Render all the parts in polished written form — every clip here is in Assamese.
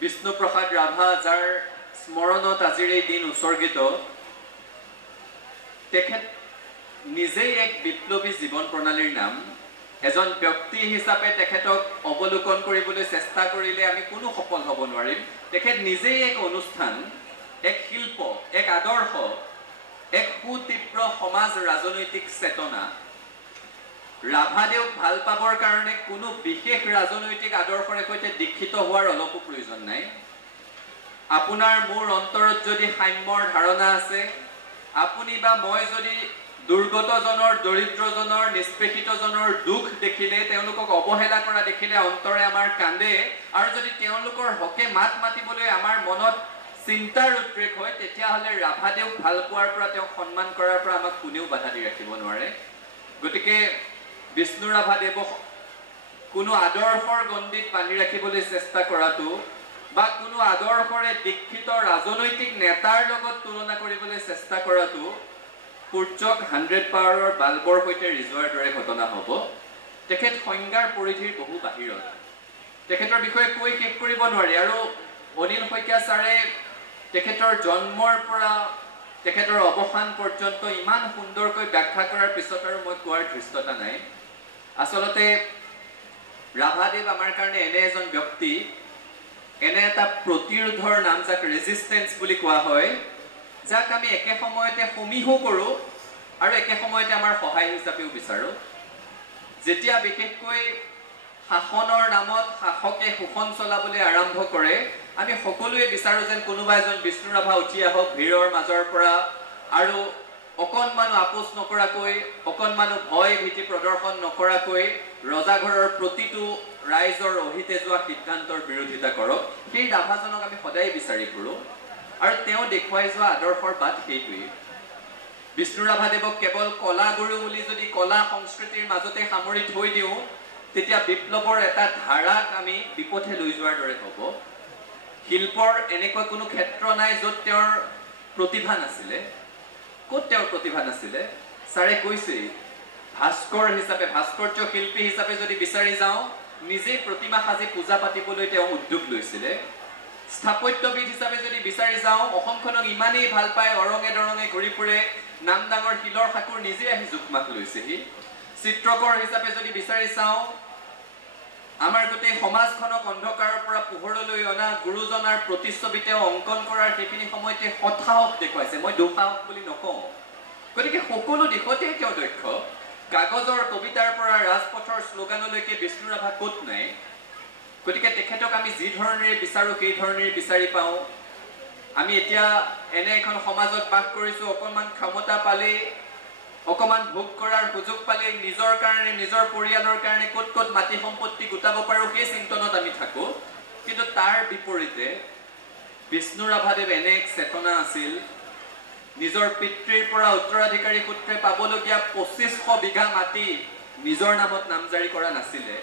বিষ্ণুপ্ৰসাদ ৰাভা যাৰ স্মৰণত আজিৰ এই দিন উৎসৰ্গিত তেখেত নিজেই এক বিপ্লৱী জীৱন প্ৰণালীৰ নাম এজন ব্যক্তি হিচাপে তেখেতক অৱলোকন কৰিবলৈ চেষ্টা কৰিলে আমি কোনো সফল হ'ব নোৱাৰিম তেখেত নিজেই এক অনুষ্ঠান এক শিল্প এক আদৰ্শ এক সুতীব্ৰ সমাজ ৰাজনৈতিক চেতনা ৰাভাদেৱক ভাল পাবৰ কাৰণে কোনো বিশেষ ৰাজনৈতিক আদৰ্শৰে সৈতে দীক্ষিত হোৱাৰ অলপো প্ৰয়োজন নাই আপোনাৰ মোৰ অন্তৰত যদি সাম্যৰ ধাৰণা আছে আপুনি বা মই যদি দুৰ্গতজনৰ দৰিদ্ৰজনৰ নিষ্পেষিতজনৰ দুখ দেখিলে তেওঁলোকক অৱহেলা কৰা দেখিলে অন্তৰে আমাৰ কান্দে আৰু যদি তেওঁলোকৰ হকে মাত মাতিবলৈ আমাৰ মনত চিন্তাৰ উদ্ৰেক হয় তেতিয়াহ'লে ৰাভাদেৱক ভাল পোৱাৰ পৰা তেওঁক সন্মান কৰাৰ পৰা আমাক কোনেও বাধা দি ৰাখিব নোৱাৰে গতিকে বিষ্ণু ৰাভাদেৱক কোনো আদৰ্শৰ গণ্ডিত বান্ধি ৰাখিবলৈ চেষ্টা কৰাটো বা কোনো আদৰ্শৰে দীক্ষিত ৰাজনৈতিক নেতাৰ লগত তুলনা কৰিবলৈ চেষ্টা কৰাটো সূৰ্যক 100 পাৱাৰৰ বাল্বৰ সৈতে ৰিজোৱাৰ দৰে ঘটনা হ'ব তেখেত সংজ্ঞাৰ পৰিধিৰ বহু বাহিৰত তেখেতৰ বিষয়ে কৈ শেষ কৰিব নোৱাৰি আৰু অনিল শইকীয়া ছাৰে তেখেতৰ জন্মৰ পৰা তেখেতৰ অৱসান পৰ্যন্ত ইমান সুন্দৰকৈ ব্যাখ্যা কৰাৰ পিছত আৰু মই কোৱাৰ ধৃষ্টতা নাই আচলতে ৰাভাদেৱ আমাৰ কাৰণে এনে এজন ব্যক্তি এনে এটা প্ৰতিৰোধৰ নাম যাক ৰেজিষ্টেন্স বুলি কোৱা হয় যাক আমি একে সময়তে সমীহ কৰোঁ আৰু একে সময়তে আমাৰ সহায় হিচাপেও বিচাৰোঁ যেতিয়া বিশেষকৈ শাসনৰ নামত শাসকে শোষণ চলাবলৈ আৰম্ভ কৰে আমি সকলোৱে বিচাৰোঁ যেন কোনোবা এজন বিষ্ণু ৰাভা উঠি আহক ভিৰৰ মাজৰ পৰা আৰু অকণমানো আপোচ নকৰাকৈ অকণমানো ভয় ভীতি প্ৰদৰ্শন নকৰাকৈ ৰজাঘৰৰ প্ৰতিটো ৰাইজৰ অহিতে যোৱা সিদ্ধান্তৰ বিৰোধিতা কৰক সেই ৰাভাজনক আমি সদায় বিচাৰি ফুৰোঁ আৰু তেওঁ দেখুৱাই যোৱা আদৰ্শৰ বাট সেইটোৱেই বিষ্ণু ৰাভাদেৱক কেৱল কলা গুৰু বুলি যদি কলা সংস্কৃতিৰ মাজতে সামৰি থৈ দিওঁ তেতিয়া বিপ্লৱৰ এটা ধাৰাক আমি বিপথে লৈ যোৱাৰ দৰে হ'ব শিল্পৰ এনেকুৱা কোনো ক্ষেত্ৰ নাই য'ত তেওঁৰ প্ৰতিভা নাছিলে ক'ত তেওঁৰ প্ৰতিভা নাছিলে ছাৰে কৈছে ভাস্কৰ হিচাপে ভাস্কৰ্য শিল্পী হিচাপে যদি বিচাৰি যাওঁ নিজেই প্ৰতিমা সাজি পূজা পাতিবলৈ তেওঁ উদ্যোগ লৈছিলে স্থাপত্যবিদ হিচাপে যদি বিচাৰি যাওঁ অসমখনক ইমানেই ভাল পায় অৰঙে দৰঙে ঘূৰি ফুৰে নাম ডাঙৰ শিলৰ সাঁকোৰ নিজে আহি জোখমাখ লৈছেহি চিত্ৰকৰ হিচাপে যদি বিচাৰি চাওঁ আমাৰ গোটেই সমাজখনক অন্ধকাৰৰ পৰা পোহৰলৈ অনা গুৰুজনাৰ প্ৰতিচ্ছবি তেওঁ অংকন কৰাৰ সেইখিনি সময়তে সৎসাহস দেখুৱাইছে মই দুঃসাহস বুলি নকওঁ গতিকে সকলো দিশতেই তেওঁ দক্ষ কাগজৰ কবিতাৰ পৰা ৰাজপথৰ শ্লোগানলৈকে বিষ্ণু ৰাভা ক'ত নাই গতিকে তেখেতক আমি যি ধৰণেৰে বিচাৰোঁ সেই ধৰণেৰে বিচাৰি পাওঁ আমি এতিয়া এনে এখন সমাজত বাস কৰিছোঁ অকণমান ক্ষমতা পালেই অকণমান ভোগ কৰাৰ সুযোগ পালেই নিজৰ কাৰণে নিজৰ পৰিয়ালৰ কাৰণে ক'ত ক'ত মাটি সম্পত্তি গোটাব পাৰোঁ সেই চিন্তনত আমি থাকোঁ কিন্তু তাৰ বিপৰীতে বিষ্ণু ৰাভাদেৱ এনে এক চেতনা আছিল নিজৰ পিতৃৰ পৰা উত্তৰাধিকাৰী সূত্ৰে পাবলগীয়া 2500 বিঘা মাটি নিজৰ নামত নামজাৰি কৰা নাছিলে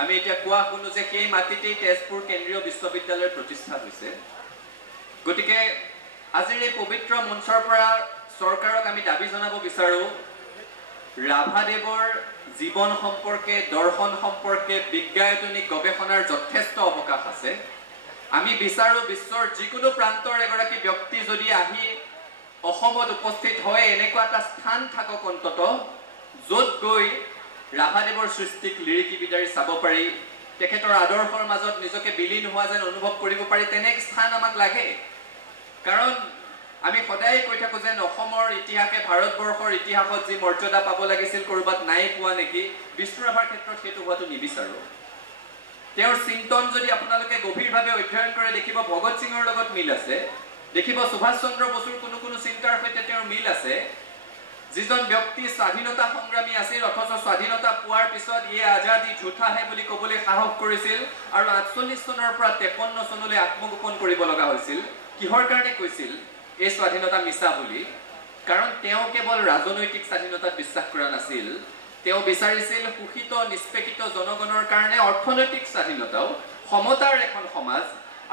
আমি এতিয়া কোৱা শুনো যে সেই মাটিতেই তেজপুৰ কেন্দ্ৰীয় বিশ্ববিদ্যালয়ৰ প্ৰতিষ্ঠা হৈছে গতিকে আজিৰ এই পবিত্ৰ মঞ্চৰ পৰা চৰকাৰক আমি দাবী জনাব বিচাৰোঁ ৰাভাদেৱৰ জীৱন সম্পৰ্কে দৰ্শন সম্পৰ্কে বিজ্ঞায়তনিক গৱেষণাৰ যথেষ্ট অৱকাশ আছে আমি বিচাৰোঁ বিশ্বৰ যিকোনো প্ৰান্তৰ এগৰাকী ব্যক্তি যদি আহি অসমত উপস্থিত হয় এনেকুৱা এটা স্থান থাকক অন্ততঃ য'ত গৈ ৰাভাদেৱৰ সৃষ্টিক লিৰিকি বিদাৰি চাব পাৰি তেখেতৰ আদৰ্শৰ মাজত নিজকে বিলীন হোৱা যেন অনুভৱ কৰিব পাৰি তেনে এক স্থান আমাক লাগে কাৰণ আমি সদায় কৈ থাকোঁ যেন অসমৰ ইতিহাসে ভাৰতবৰ্ষৰ ইতিহাসত যি মৰ্যাদা পাব লাগিছিল ক'ৰবাত নাই পোৱা নেকি বিষ্ণু ৰাভাৰ ক্ষেত্ৰত সেইটো হোৱাটো নিবিচাৰোঁ তেওঁৰ চিন্তন যদি আপোনালোকে গভীৰভাৱে অধ্যয়ন কৰে দেখিব ভগত সিঙৰ লগত মিল আছে দেখিব সুভাষ চন্দ্ৰ বসুৰ কোনো কোনো চিন্তাৰ সৈতে তেওঁৰ মিল আছে যিজন ব্যক্তি স্বাধীনতা সংগ্ৰামী আছিল অথচ স্বাধীনতা পোৱাৰ পিছত ইয়ে আজাদী ঝুঠা হে বুলি ক'বলৈ সাহস কৰিছিল আৰু 48 চনৰ পৰা 53 চনলৈ আত্মগোপন কৰিব লগা হৈছিল কিহৰ কাৰণে কৈছিল এই স্বাধীনতা মিছা বুলি কাৰণ তেওঁ কেৱল ৰাজনৈতিক স্বাধীনতাত বিশ্বাস কৰা নাছিল তেওঁ বিচাৰিছিল শোষিত নিষ্পেষিত জনগণৰ কাৰণে অৰ্থনৈতিক স্বাধীনতাও সমতাৰ এখন সমাজ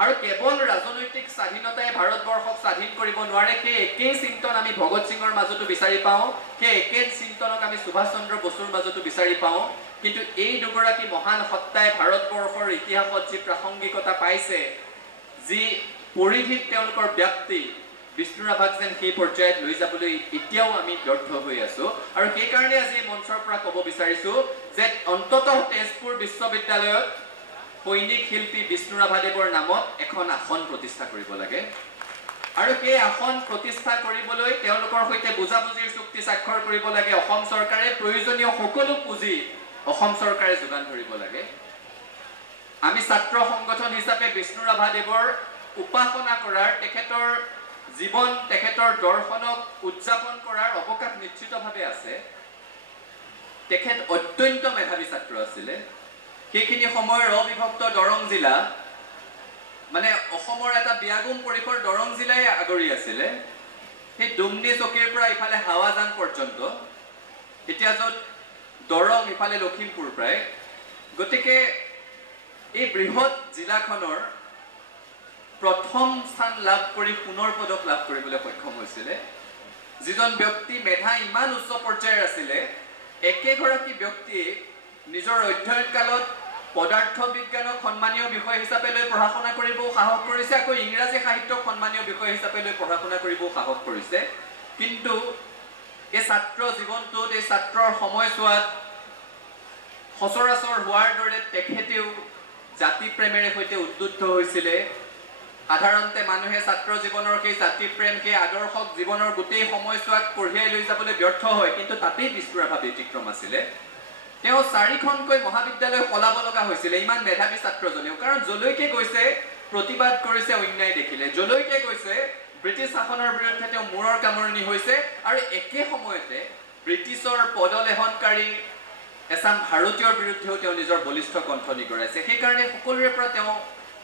আৰু কেৱল ৰাজনৈতিক স্বাধীনতাই ভাৰতবৰ্ষক স্বাধীন কৰিব নোৱাৰে সেই একেই চিন্তন আমি ভগত সিঙৰ মাজতো বিচাৰি পাওঁ সেই একেই চিন্তনক আমি সুভাষ চন্দ্ৰ বসুৰ মাজতো বিচাৰি পাওঁ কিন্তু এই দুগৰাকী মহান সত্তাই ভাৰতবৰ্ষৰ ইতিহাসত যি প্ৰাসংগিকতা পাইছে যি পৰিধিত তেওঁলোকৰ ব্যক্তি বিষ্ণু ৰাভাক যেন সেই পৰ্যায়ত লৈ যাবলৈ এতিয়াও আমি ব্যৰ্থ হৈ আছো আৰু সেই কাৰণে আজি মঞ্চৰ পৰা ক'ব বিচাৰিছো যে অন্ততঃ তেজপুৰ বিশ্ববিদ্যালয়ত সৈনিক শিল্পী বিষ্ণু ৰাভাদেৱৰ নামত এখন আসন প্ৰতিষ্ঠা কৰিব লাগে আৰু সেই আসন প্ৰতিষ্ঠা কৰিবলৈ তেওঁলোকৰ সৈতে বুজাবুজিৰ চুক্তি স্বাক্ষৰ কৰিব লাগে অসম চৰকাৰে প্ৰয়োজনীয় সকলো পুঁজি অসম চৰকাৰে যোগান ধৰিব লাগে আমি ছাত্ৰ সংগঠন হিচাপে বিষ্ণু ৰাভাদেৱৰ উপাসনা কৰাৰ তেখেতৰ জীৱন তেখেতৰ দৰ্শনক উদযাপন কৰাৰ অৱকাশ নিশ্চিতভাৱে আছে তেখেত অত্যন্ত মেধাৱী ছাত্ৰ আছিলে সেইখিনি সময়ৰ অবিভক্ত দৰং জিলা মানে অসমৰ এটা বিয়াগুম পৰিসৰ দৰং জিলাই আগৰি আছিলে সেই দুমনি চকীৰ পৰা ইফালে হাৱাজান পৰ্যন্ত এতিয়া য'ত দৰং ইফালে লখিমপুৰ প্ৰায় গতিকে এই বৃহৎ জিলাখনৰ প্ৰথম স্থান লাভ কৰি সোণৰ পদক লাভ কৰিবলৈ সক্ষম হৈছিলে যিজন ব্যক্তি মেধা ইমান উচ্চ পৰ্যায়ৰ আছিলে একেগৰাকী ব্যক্তিয়ে নিজৰ অধ্যয়ন কালত পদাৰ্থ বিজ্ঞানক সন্মানীয় বিষয় হিচাপে লৈ পঢ়া শুনা কৰিবও সাহস কৰিছে আকৌ ইংৰাজী সাহিত্যক সন্মানীয় বিষয় হিচাপে লৈ পঢ়া শুনা কৰিবও সাহস কৰিছে কিন্তু এই ছাত্ৰ জীৱনটোত এই ছাত্ৰৰ সময়ছোৱাত সচৰাচৰ হোৱাৰ দৰে তেখেতেও জাতি প্ৰেমেৰে সৈতে উদ্বুদ্ধ হৈছিলে সাধাৰণতে মানুহে ছাত্ৰ জীৱনৰ সেই জাতি প্ৰেম সেই আদৰ্শক জীৱনৰ গোটেই সময়ছোৱাত কঢ়িয়াই লৈ যাবলৈ ব্যৰ্থ হয় কিন্তু তাতেই বিষ্ণু ৰাভা ব্যতিক্ৰম আছিলে তেওঁ 4খনকৈ মহাবিদ্যালয় সলাব লগা হৈছিলে ইমান মেধাৱী ছাত্ৰজনেও কাৰণ যলৈকে গৈছে প্ৰতিবাদ কৰিছে অন্যায় দেখিলে যলৈকে গৈছে ব্ৰিটিছ শাসনৰ বিৰুদ্ধে তেওঁ মূৰৰ কামৰণি হৈছে আৰু একে সময়তে ব্ৰিটিছৰ পদলেহনকাৰী এছাম ভাৰতীয়ৰ বিৰুদ্ধেও তেওঁ নিজৰ বলিষ্ঠ কণ্ঠ নিগৰাইছে সেইকাৰণে সকলোৰে পৰা তেওঁ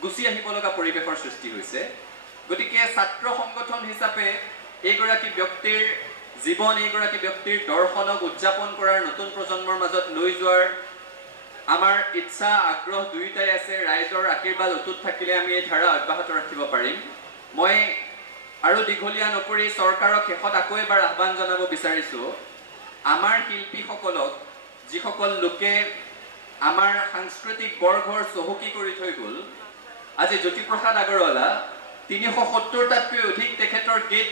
গুচি আহিব লগা পৰিৱেশৰ সৃষ্টি হৈছে গতিকে ছাত্ৰ সংগঠন হিচাপে এইগৰাকী ব্যক্তিৰ জীৱন এইগৰাকী ব্যক্তিৰ দৰ্শনক উদযাপন কৰাৰ নতুন প্ৰজন্মৰ মাজত লৈ যোৱাৰ আমাৰ ইচ্ছা আগ্ৰহ দুয়োটাই আছে ৰাইজৰ আশীৰ্বাদ অটুট থাকিলে আমি এই ধাৰা অব্যাহত ৰাখিব পাৰিম মই আৰু দীঘলীয়া নকৰি চৰকাৰক শেষত আকৌ এবাৰ আহ্বান জনাব বিচাৰিছো আমাৰ শিল্পীসকলক যিসকল লোকে আমাৰ সাংস্কৃতিক বৰঘৰ চহকী কৰি থৈ গ'ল আজি জ্যোতিপ্ৰসাদ আগৰৱালা 370টাতকৈ অধিক তেখেতৰ গীত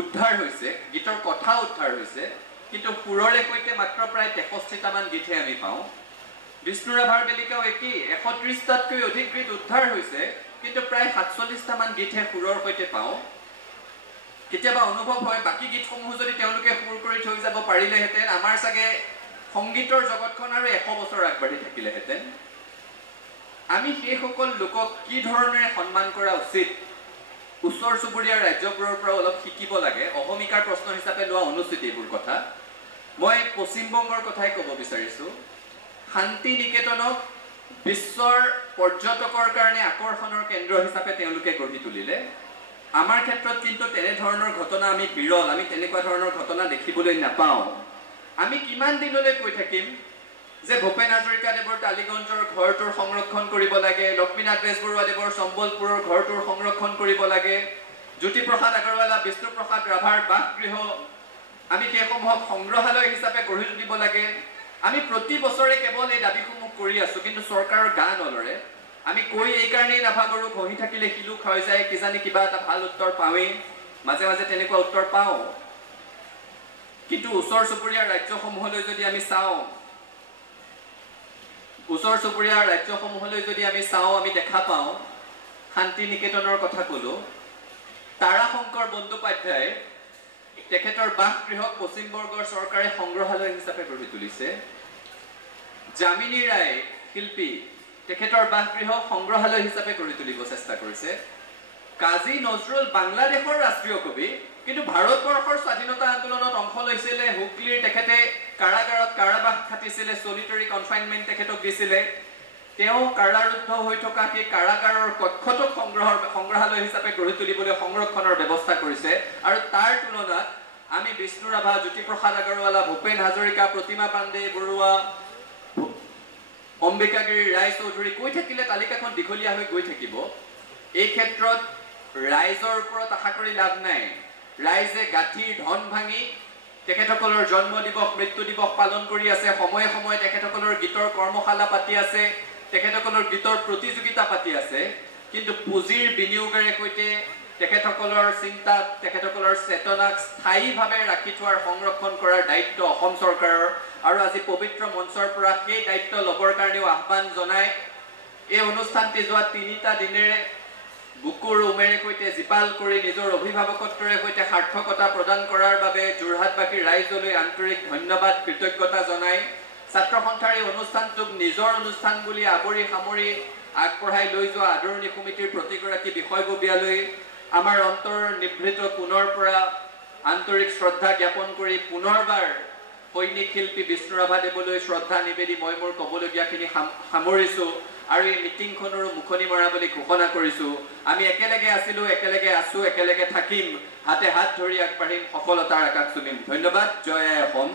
উদ্ধাৰ হৈছে গীতৰ কথা উদ্ধাৰ হৈছে কিন্তু সুৰৰে সৈতে মাত্ৰ প্ৰায় 63টামান গীতহে আমি পাওঁ বিষ্ণু ৰাভাৰ বেলিকাও একেই 130টাতকৈ অধিক গীত উদ্ধাৰ হৈছে কিন্তু প্ৰায় 47টামান গীতহে সুৰৰ সৈতে পাওঁ কেতিয়াবা অনুভৱ হয় বাকী গীতসমূহ যদি তেওঁলোকে সুৰ কৰি থৈ যাব পাৰিলেহেঁতেন আমাৰ চাগে সংগীতৰ জগতখন আৰু 100 বছৰ আগবাঢ়ি থাকিলেহেঁতেন আমি সেই সকল লোকক কি ধৰণেৰে সন্মান কৰা উচিত উত্তৰ চুবুৰীয়া ৰাজ্যবোৰৰ পৰা অলপ শিকিব লাগে অহমিকাৰ প্ৰশ্ন হিচাপে লোৱা অনুচিত এইবোৰ কথা মই পশ্চিমবংগৰ কথাই ক'ব বিচাৰিছো শান্তি নিকেতনক বিশ্বৰ পৰ্যটকৰ কাৰণে আকৰ্ষণৰ কেন্দ্ৰ হিচাপে তেওঁলোকে গঢ়ি তুলিলে আমাৰ ক্ষেত্ৰত কিন্তু তেনে ধৰণৰ ঘটনা আমি বিৰল আমি তেনেকুৱা ধৰণৰ ঘটনা দেখিবলৈ নাপাওঁ আমি কিমান দিনলৈ কৈ থাকিম যে ভূপেন হাজৰিকাদেৱৰ টালিগঞ্জৰ ঘৰটোৰ সংৰক্ষণ কৰিব লাগে লক্ষ্মীনাথ বেজবৰুৱাদেৱৰ সম্বলপুৰৰ ঘৰটোৰ সংৰক্ষণ কৰিব লাগে জ্যোতিপ্ৰসাদ আগৰৱালা বিষ্ণুপ্ৰসাদ ৰাভাৰ বাসগৃহ আমি সেইসমূহক সংগ্ৰহালয় হিচাপে গঢ়ি তুলিব লাগে আমি প্ৰতি বছৰে কেৱল এই দাবীসমূহ কৰি আছো কিন্তু চৰকাৰৰ গা নলৰে আমি কৈ এই কাৰণেই নাভাগৰো ঘঁহি থাকিলে শিলু খাই যায় কিজানি কিবা এটা ভাল উত্তৰ পাওঁৱেই মাজে মাজে তেনেকুৱা উত্তৰ পাওঁ কিন্তু ওচৰ চুবুৰীয়া ৰাজ্যসমূহলৈ যদি আমি চাওঁ ওচৰ চুবুৰীয়া ৰাজ্যসমূহলৈ যদি আমি চাওঁ আমি দেখা পাওঁ শান্তি নিকেতনৰ কথা ক'লো তাৰাশংকৰ বন্দ্যোপাধ্যায় তেখেতৰ বাসগৃহক পশ্চিমবংগৰ চৰকাৰে সংগ্ৰহালয় হিচাপে গঢ়ি তুলিছে জামিনী ৰায় শিল্পী তেখেতৰ বাসগৃহ সংগ্ৰহালয় হিচাপে গঢ়ি তুলিব চেষ্টা কৰিছে কাজী নজৰুল বাংলাদেশৰ ৰাষ্ট্ৰীয় কবি কিন্তু ভাৰতবৰ্ষৰ স্বাধীনতা আন্দোলনত অংশ লৈছিলে হুগলীৰ তেখেতে কাৰাগাৰত কাৰাবাস খাটিছিলে সলিটাৰী কনফাইনমেণ্ট তেখেতক দিছিলে তেওঁ কাৰাৰুদ্ধ হৈ থকা সেই কাৰাগাৰৰ কক্ষটোক সংগ্ৰহালয় হিচাপে গঢ়ি তুলিবলৈ সংৰক্ষণৰ ব্যৱস্থা কৰিছে আৰু তাৰ তুলনাত আমি বিষ্ণু ৰাভা জ্যোতিপ্ৰসাদ আগৰৱালা ভূপেন হাজৰিকা প্ৰতিমা পাণ্ডে বৰুৱা অম্বিকাগিৰি ৰায়চৌধুৰী কৈ থাকিলে তালিকাখন দীঘলীয়া হৈ গৈ থাকিব এই ক্ষেত্ৰত ৰাইজৰ ওপৰত আশা কৰি লাভ নাই ৰাইজে গাঁঠিৰ ধন ভাঙি তেখেতসকলৰ জন্ম দিৱস মৃত্যু দিৱস পালন কৰি আছে সময়ে সময়ে তেখেতসকলৰ গীতৰ কৰ্মশালা পাতি আছে তেখেতসকলৰ গীতৰ প্ৰতিযোগিতা পাতি আছে কিন্তু পুঁজিৰ বিনিয়োগেৰে সৈতে তেখেতসকলৰ চিন্তা তেখেতসকলৰ চেতনাক স্থায়ীভাৱে ৰাখি থোৱাৰ সংৰক্ষণ কৰাৰ দায়িত্ব অসম চৰকাৰৰ আৰু আজি পবিত্ৰ মঞ্চৰ পৰা সেই দায়িত্ব ল'বৰ কাৰণেও আহ্বান জনাই এই অনুষ্ঠানটি যোৱা 3টা দিনেৰে বুকুৰ উমেৰে সৈতে জীপাল কৰি নিজৰ অভিভাৱকত্বৰে সৈতে সাৰ্থকতা প্ৰদান কৰাৰ বাবে যোৰহাটবাসী ৰাইজলৈ আন্তৰিক ধন্যবাদ কৃতজ্ঞতা জনাই ছাত্ৰ সন্থাৰ এই অনুষ্ঠানটোক নিজৰ অনুষ্ঠান বুলি আৱৰি সামৰি আগবঢ়াই লৈ যোৱা আদৰণি সমিতিৰ প্ৰতিগৰাকী বিষয়ববীয়ালৈ আমাৰ অন্তৰ নিভৃত পুনৰ পৰা আন্তৰিক শ্ৰদ্ধা জ্ঞাপন কৰি পুনৰবাৰ সৈনিক শিল্পী বিষ্ণু ৰাভাদেৱলৈ শ্ৰদ্ধা নিবেদি মই মোৰ ক'বলগীয়াখিনি সামৰিছোঁ আৰু এই মিটিংখনৰো মুখনি মৰা বুলি ঘোষণা কৰিছোঁ আমি একেলগে আছিলোঁ একেলগে আছোঁ একেলগে থাকিম হাতে হাত ধৰি আগবাঢ়িম সফলতাৰ আকাশ চুমিম ধন্যবাদ জয় অসম